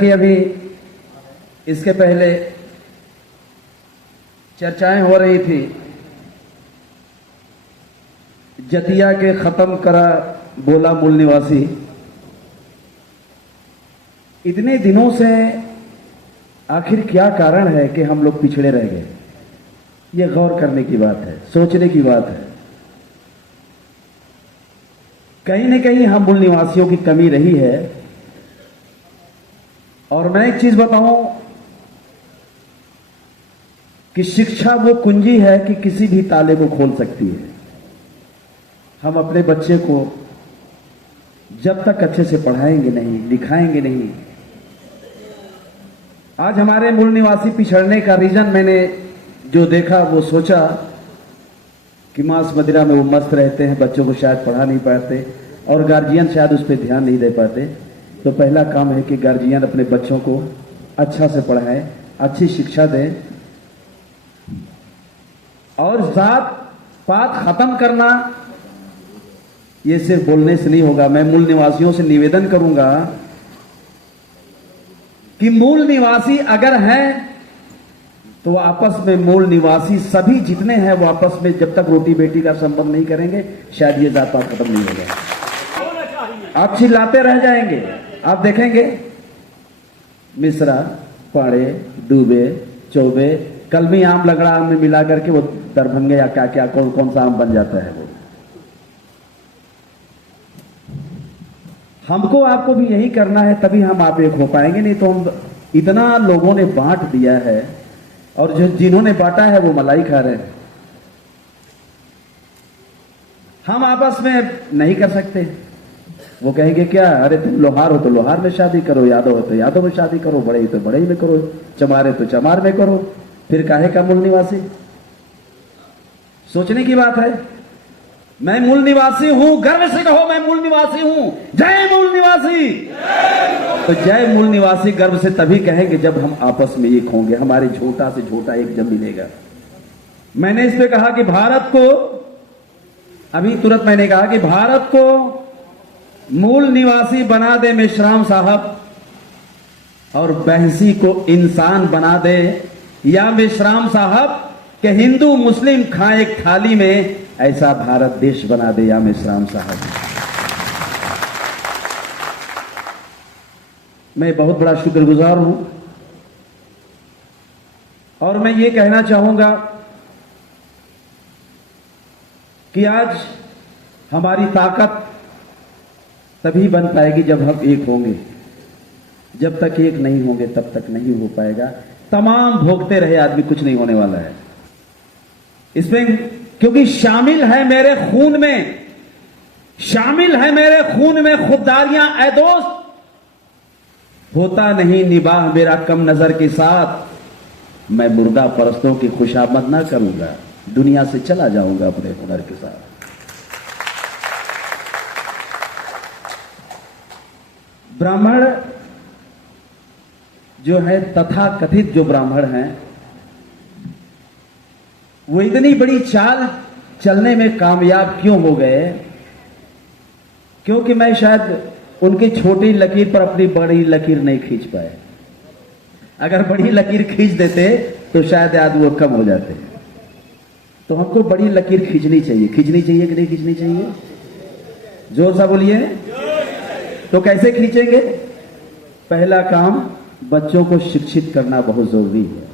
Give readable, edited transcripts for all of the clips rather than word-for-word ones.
कि अभी इसके पहले चर्चाएं हो रही थी, जतिया के खत्म करा बोला मूल निवासी। इतने दिनों से आखिर क्या कारण है कि हम लोग पिछड़े रह गए? ये गौर करने की बात है, सोचने की बात है। कहीं न कहीं हम मूल निवासियों की कमी रही है। और मैं एक चीज बताऊं कि शिक्षा वो कुंजी है कि किसी भी ताले को खोल सकती है। हम अपने बच्चे को जब तक अच्छे से पढ़ाएंगे नहीं, लिखाएंगे नहीं। आज हमारे मूल निवासी पिछड़ने का रीजन मैंने जो देखा वो सोचा कि मांस मदिरा में वो मस्त रहते हैं, बच्चों को शायद पढ़ा नहीं पाते और गार्जियन शायद उस पर ध्यान नहीं दे पाते। तो पहला काम है कि गार्जियन अपने बच्चों को अच्छा से पढ़ाएं, अच्छी शिक्षा दें। और जात पात खत्म करना ये सिर्फ बोलने से नहीं होगा। मैं मूल निवासियों से निवेदन करूंगा कि मूल निवासी अगर हैं तो आपस में मूल निवासी सभी जितने हैं वो आपस में जब तक रोटी बेटी का संबंध नहीं करेंगे शायद ये जात पात खत्म नहीं होगा। आप चिल्लाते रह जाएंगे। आप देखेंगे मिश्रा, पाड़े, डूबे, चौबे, कलमी आम लगड़ा आम में मिला करके वो दरभंगे या क्या क्या कौन कौन सा आम बन जाता है। वो हमको आपको भी यही करना है, तभी हम आप एक हो पाएंगे। नहीं तो हम इतना लोगों ने बांट दिया है और जो जिन्होंने बांटा है वो मलाई खा रहे हैं। हम आपस में नहीं कर सकते। वो कहेंगे क्या, अरे तुम लोहार हो तो लोहार में शादी करो, यादव हो तो यादव में शादी करो, बड़े ही तो बड़े ही में करो, चमारे तो चमार में करो, फिर काहे का मूल निवासी? सोचने की बात है। मैं मूल निवासी हूं, गर्व से कहो मैं मूल निवासी हूं। जय मूल निवासी। तो जय मूल निवासी गर्व से तभी कहेंगे जब हम आपस में एक होंगे, हमारे झोटा से झोटा एक जब मिलेगा। मैंने इस पे कहा कि भारत को, अभी तुरंत मैंने कहा कि भारत को मूल निवासी बना दे मेश्राम साहब और बहसी को इंसान बना दे, या मेश्राम साहब कि हिंदू मुस्लिम खाएं एक थाली में, ऐसा भारत देश बना दे या मेश्राम साहब। मैं बहुत बड़ा शुक्रगुजार हूं और मैं ये कहना चाहूंगा कि आज हमारी ताकत तभी बन पाएगी जब हम एक होंगे। जब तक एक नहीं होंगे तब तक नहीं हो पाएगा। तमाम भोगते रहे आदमी, कुछ नहीं होने वाला है इसमें, क्योंकि शामिल है मेरे खून में, शामिल है मेरे खून में खुददारियां। ऐ दोस्त, होता नहीं निबाह मेरा कम नजर के साथ, मैं मुर्दा परस्तों की खुशामद ना करूंगा, दुनिया से चला जाऊंगा अपने हुनर के साथ। ब्राह्मण जो है, तथा कथित जो ब्राह्मण हैं, वो इतनी बड़ी चाल चलने में कामयाब क्यों हो गए? क्योंकि मैं शायद उनकी छोटी लकीर पर अपनी बड़ी लकीर नहीं खींच पाए। अगर बड़ी लकीर खींच देते तो शायद आज वो कम हो जाते। तो हमको बड़ी लकीर खींचनी चाहिए। खींचनी चाहिए कि नहीं खींचनी चाहिए? जोर सा बोलिए। तो कैसे खींचेंगे? पहला काम, बच्चों को शिक्षित करना बहुत जरूरी है।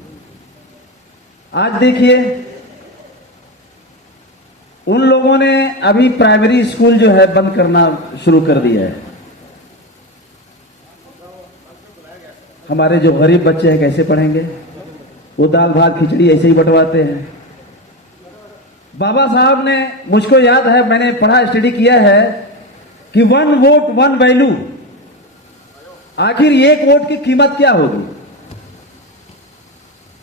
आज देखिए, उन लोगों ने अभी प्राइमरी स्कूल जो है बंद करना शुरू कर दिया है। हमारे जो गरीब बच्चे हैं कैसे पढ़ेंगे? वो दाल भात खिचड़ी ऐसे ही बंटवाते हैं। बाबा साहब ने, मुझको याद है, मैंने पढ़ा, स्टडी किया है कि 1 वोट 1 वैल्यू। आखिर एक वोट की कीमत क्या होगी?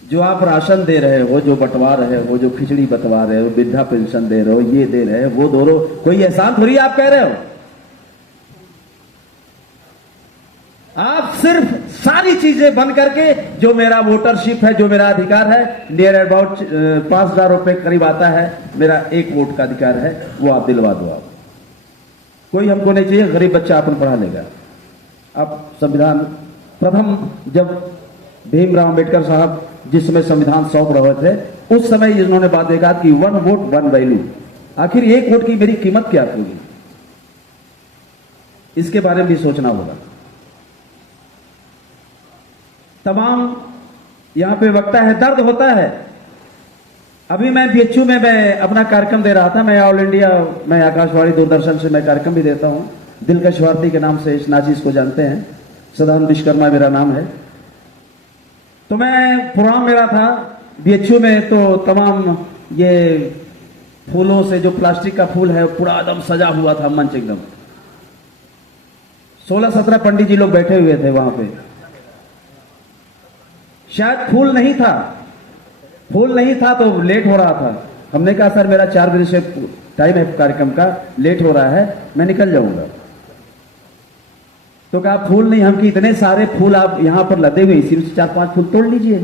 जो आप राशन दे रहे हो, जो बंटवा रहे हो, जो खिचड़ी बंटवा रहे हो, वृद्धा पेंशन दे रहे हो, ये दे रहे हो, वो दो रहे हो, कोई एहसान थोड़ी आप कह रहे हो। आप सिर्फ सारी चीजें बंद करके, जो मेरा वोटरशिप है, जो मेरा अधिकार है, नियर अबाउट 5,000 रुपए करीब आता है, मेरा एक वोट का अधिकार है, वो आप दिलवा दो। आप कोई हमको नहीं चाहिए, गरीब बच्चा अपन पढ़ा लेगा। आप संविधान प्रथम जब भीमराव अंबेडकर साहब जिस समय संविधान सौंप रहे थे, उस समय इन्होंने बात देखा कि 1 वोट 1 वैल्यू, आखिर 1 वोट की मेरी कीमत क्या होगी, इसके बारे में भी सोचना होगा। तमाम यहां पे वक्ता है, दर्द होता है। अभी मैं बीएचयू में मैं अपना कार्यक्रम दे रहा था, मैं ऑल इंडिया, मैं आकाशवाणी दूरदर्शन से मैं कार्यक्रम भी देता हूं, दिलकश भारती के नाम से इस नाचीज को जानते हैं, सदानंद विश्वकर्मा मेरा नाम है। तो मैं प्रोग्राम मेरा था बीएचयू में, तो तमाम ये फूलों से, जो प्लास्टिक का फूल है पूरा एकदम सजा हुआ था मंच, एकदम 16-17 पंडित जी लोग बैठे हुए थे वहां पे। शायद फूल नहीं था तो लेट हो रहा था। हमने कहा सर मेरा 4 बजे से टाइम है कार्यक्रम का, लेट हो रहा है, मैं निकल जाऊंगा। तो कहा फूल नहीं, हम कि इतने सारे फूल आप यहां पर लदे हुए, इसी में से 4-5 फूल तोड़ लीजिए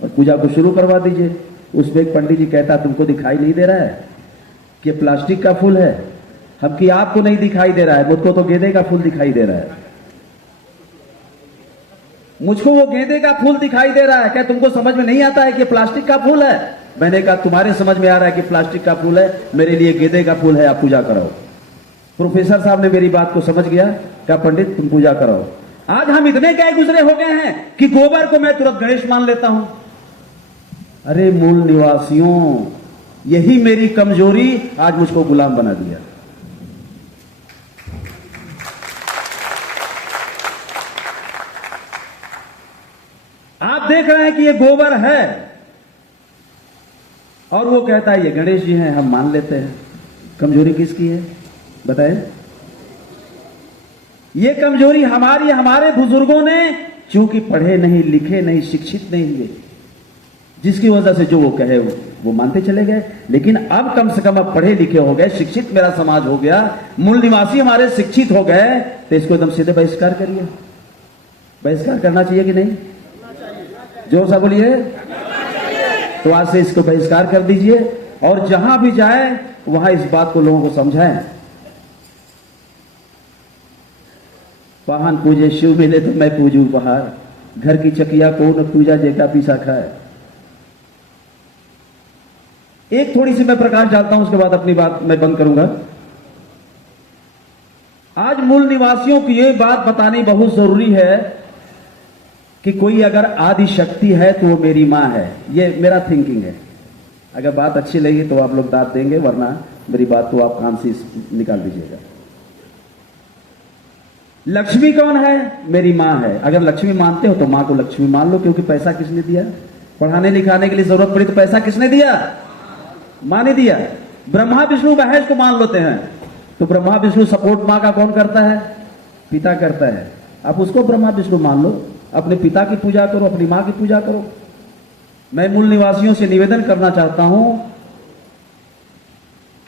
और पूजा को शुरू करवा दीजिए। उसमें एक पंडित जी कहता तुमको दिखाई नहीं दे रहा है कि प्लास्टिक का फूल है? हम कि आपको नहीं दिखाई दे रहा है, मुझको तो गेंदे का फूल दिखाई दे रहा है, मुझको वो गेंदे का फूल दिखाई दे रहा है, क्या तुमको समझ में नहीं आता है कि प्लास्टिक का फूल है? मैंने कहा तुम्हारे समझ में आ रहा है कि प्लास्टिक का फूल है, मेरे लिए गेंदे का फूल है, आप पूजा कराओ। प्रोफेसर साहब ने मेरी बात को समझ गया, कहा पंडित तुम पूजा कराओ। आज हम इतने क्या गुजरे हो गए हैं कि गोबर को मैं तुरंत गणेश मान लेता हूं। अरे मूल निवासियों, यही मेरी कमजोरी आज मुझको गुलाम बना दिया। आप देख रहे हैं कि ये गोबर है और वो कहता है ये गणेश जी हैं, हम मान लेते हैं। कमजोरी किसकी है बताएं? ये कमजोरी हमारी, हमारे बुजुर्गों ने, चूंकि पढ़े नहीं, लिखे नहीं, शिक्षित नहीं हुए, जिसकी वजह से जो वो कहे वो मानते चले गए। लेकिन अब कम से कम अब पढ़े लिखे हो गए, शिक्षित मेरा समाज हो गया, मूल निवासी हमारे शिक्षित हो गए, तो इसको एकदम सीधे बहिष्कार करिए। बहिष्कार करना चाहिए कि नहीं? जोर से बोलिए। तो आज से इसको बहिष्कार कर दीजिए और जहां भी जाए वहां इस बात को लोगों को समझाएं। वाहन पूजे शिव मिले तो मैं पूजू उपहार, घर की चकिया को न पूजा जेका पीसा खाए। एक थोड़ी सी मैं प्रकाश डालता हूं, उसके बाद अपनी बात मैं बंद करूंगा। आज मूल निवासियों की ये बात बतानी बहुत जरूरी है कि कोई अगर आदि शक्ति है तो वो मेरी मां है। ये मेरा थिंकिंग है। अगर बात अच्छी लगी तो आप लोग दाद देंगे, वरना मेरी बात को आप कान से निकाल दीजिएगा। लक्ष्मी कौन है? मेरी मां है। अगर लक्ष्मी मानते हो तो मां को लक्ष्मी मान लो, क्योंकि पैसा किसने दिया? पढ़ाने लिखाने के लिए जरूरत पड़ी तो पैसा किसने दिया? मां ने दिया। ब्रह्मा विष्णु महेश को मान लेते हैं तो ब्रह्मा विष्णु सपोर्ट मां का कौन करता है? पिता करता है। आप उसको ब्रह्मा विष्णु मान लो, अपने पिता की पूजा करो, अपनी मां की पूजा करो। मैं मूल निवासियों से निवेदन करना चाहता हूं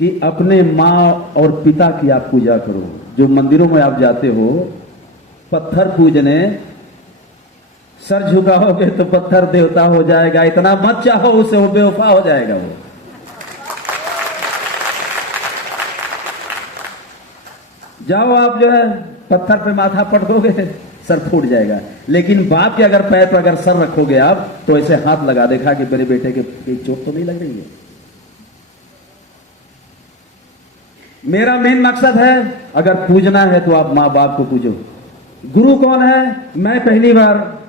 कि अपने मां और पिता की आप पूजा करो। जो मंदिरों में आप जाते हो पत्थर पूजने, सर झुकाओगे तो पत्थर देवता हो जाएगा, इतना मत चाहो उसे, वो बेवफा हो जाएगा। वो जाओ आप जो है पत्थर पे माथा पटकोगे सर फूट जाएगा। लेकिन बाप के अगर पैर पर अगर सर रखोगे आप तो ऐसे हाथ लगा देखा कि मेरे बेटे के चोट तो नहीं लग रही है। मेरा मेन मकसद है, अगर पूजना है तो आप मां बाप को पूजो। गुरु कौन है? मैं पहली बार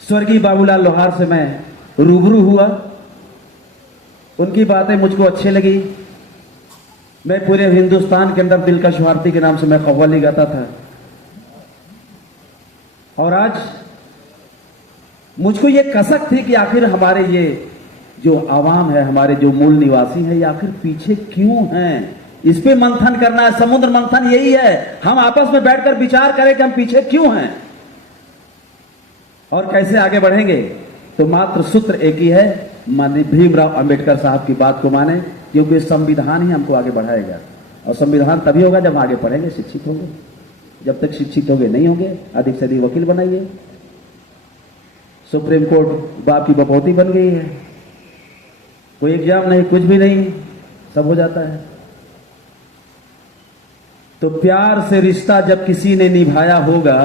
स्वर्गीय बाबूलाल लोहार से मैं रूबरू हुआ, उनकी बातें मुझको अच्छी लगी। मैं पूरे हिंदुस्तान के अंदर दिलकश भारती के नाम से मैं कव्वाली गाता था और आज मुझको ये कसक थी कि आखिर हमारे ये जो आवाम है, हमारे जो मूल निवासी है, ये आखिर पीछे क्यों हैं? इस पे मंथन करना है। समुद्र मंथन यही है, हम आपस में बैठकर विचार करें कि हम पीछे क्यों हैं और कैसे आगे बढ़ेंगे। तो मात्र सूत्र एक ही है, माननीय भीमराव अंबेडकर साहब की बात को माने, क्योंकि संविधान ही हमको आगे बढ़ाएगा और संविधान तभी होगा जब आगे पढ़ेंगे, शिक्षित होंगे। जब तक शिक्षित होंगे नहीं होंगे, अधिक से अधिक वकील बनाइए। सुप्रीम कोर्ट बाप की बपौती बन गई है, कोई एग्जाम नहीं, कुछ भी नहीं, सब हो जाता है। तो प्यार से रिश्ता जब किसी ने निभाया होगा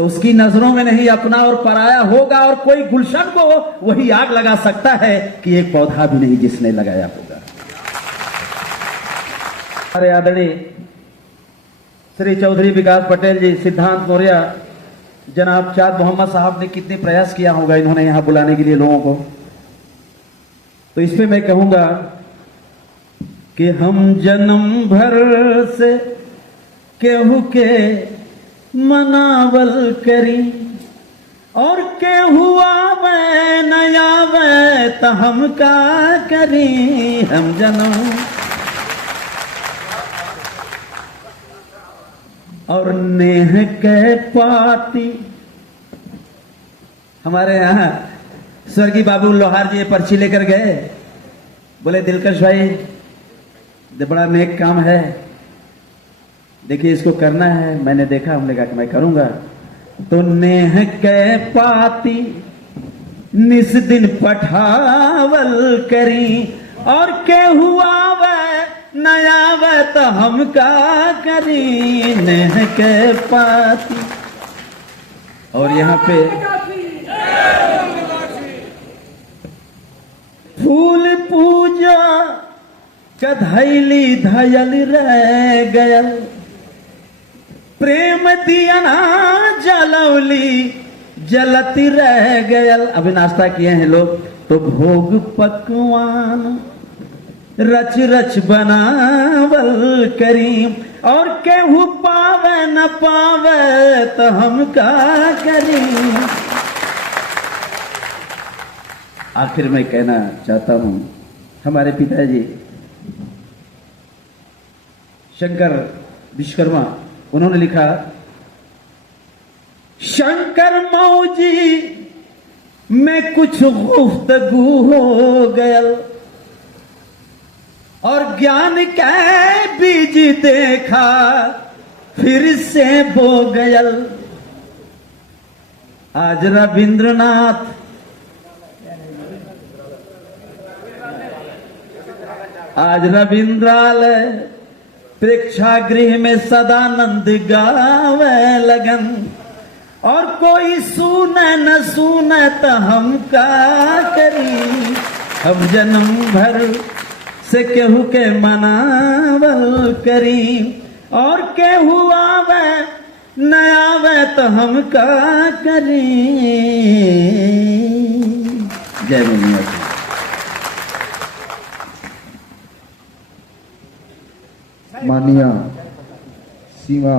तो उसकी नजरों में नहीं अपना और पराया होगा, और कोई गुलशन को वही आग लगा सकता है कि एक पौधा भी नहीं जिसने लगाया होगा। हमारे आदरणीय श्री चौधरी विकास पटेल जी, सिद्धांत मौर्य, जनाब चाँद मोहम्मद साहब ने कितने प्रयास किया होगा इन्होंने यहां बुलाने के लिए लोगों को। तो इस पे मैं कहूंगा कि हम जन्म भर से केहू के मनावल करी, और केहू आवे न आवे त हम का करी। हम जन्म और नेह के पाती। हमारे यहाँ स्वर्गीय बाबू लोहार जी पर्ची लेकर गए, बोले दिलकश भाई बड़ा नेक काम है, देखिए इसको करना है। मैंने देखा, हमने कहा कि मैं करूंगा। तो नेह के पाती निस दिन पठावल करी, और केहू आवे न आवे तो हम का करी। नेह के पाती। और यहाँ पे फूल पूजा कधैली धयल रह गयल, प्रेम दिया ना जलौली जलती रह गयल। अभी नाश्ता किए हैं लोग, तो भोग पकवान रच रच बनावल करीम, और केहू पावे न पावे तो हम का करीम। आखिर में कहना चाहता हूं, हमारे पिताजी शंकर विश्वकर्मा, उन्होंने लिखा, शंकर मौजी में कुछ गुफ्तगू हो गयल, और ज्ञान के बीज देखा फिर से बो गयल। आज रविंद्रनाथ रविंद्रालय प्रेक्षागृह में सदानंद गावे लगन, और कोई सुने न सुने तो हम का करी। हम जन्म भर से केहू के मनावल करी, और केहू आवे न आवे तो हम का करी। जय मिया। माननीय सीमा